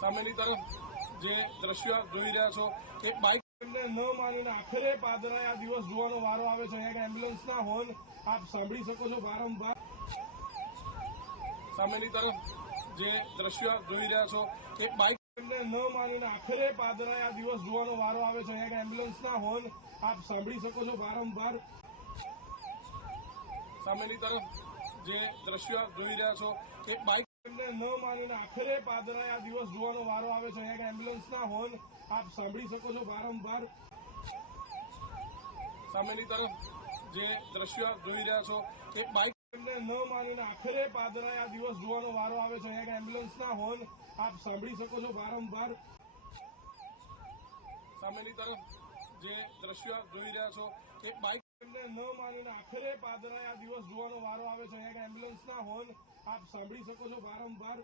સામેની તરફ જે દ્રશ્ય જોઈ રહ્યા છો કે બાઇક એમને ન માનીને આખરે પાદરાએ આ દિવસ જોવાનો વારો આવે છે। અહીંયા એમ્બ્યુલન્સના હોર્ન આપ સાંભળી શકો છો વારંવાર। સામેની તરફ જે દ્રશ્ય જોઈ રહ્યા છો કે બાઇક એમને ન માનીને આખરે પાદરાએ આ દિવસ જોવાનો વારો આવે છે। અહીંયા એમ્બ્યુલન્સના હોર્ન આપ સાંભળી શકો છો વારંવાર। સામેની તરફ જે દ્રશ્ય જોઈ રહ્યા છો કે બાઇક એમને ન માનીને આખરે પાદરાએ આ દિવસ જોવાનો વારો આવે છે। અહીંયા એમ્બ્યુલન્સના હોર્ન આપ સાંભળી શકો છો વારંવાર। સામેની તરફ જે દ્રશ્ય જોઈ રહ્યા છો કે બાઇક એમને ન માનીને આખરે પાદરાએ આ દિવસ જોવાનો વારો આવે છે। અહીંયા એમ્બ્યુલન્સના હોર્ન આપ સાંભળી શકો છો વારંવાર। સામેની તરફ જે દ્રશ્ય જોઈ રહ્યા છો કે બાઇક એમને ન માનીને આખરે પાદરાએ આ દિવસ જોવાનો વારો આવે છે। અહીંયા એમ્બ્યુલન્સના હોર્ન આપ સાંભળી શકો છો વારંવાર।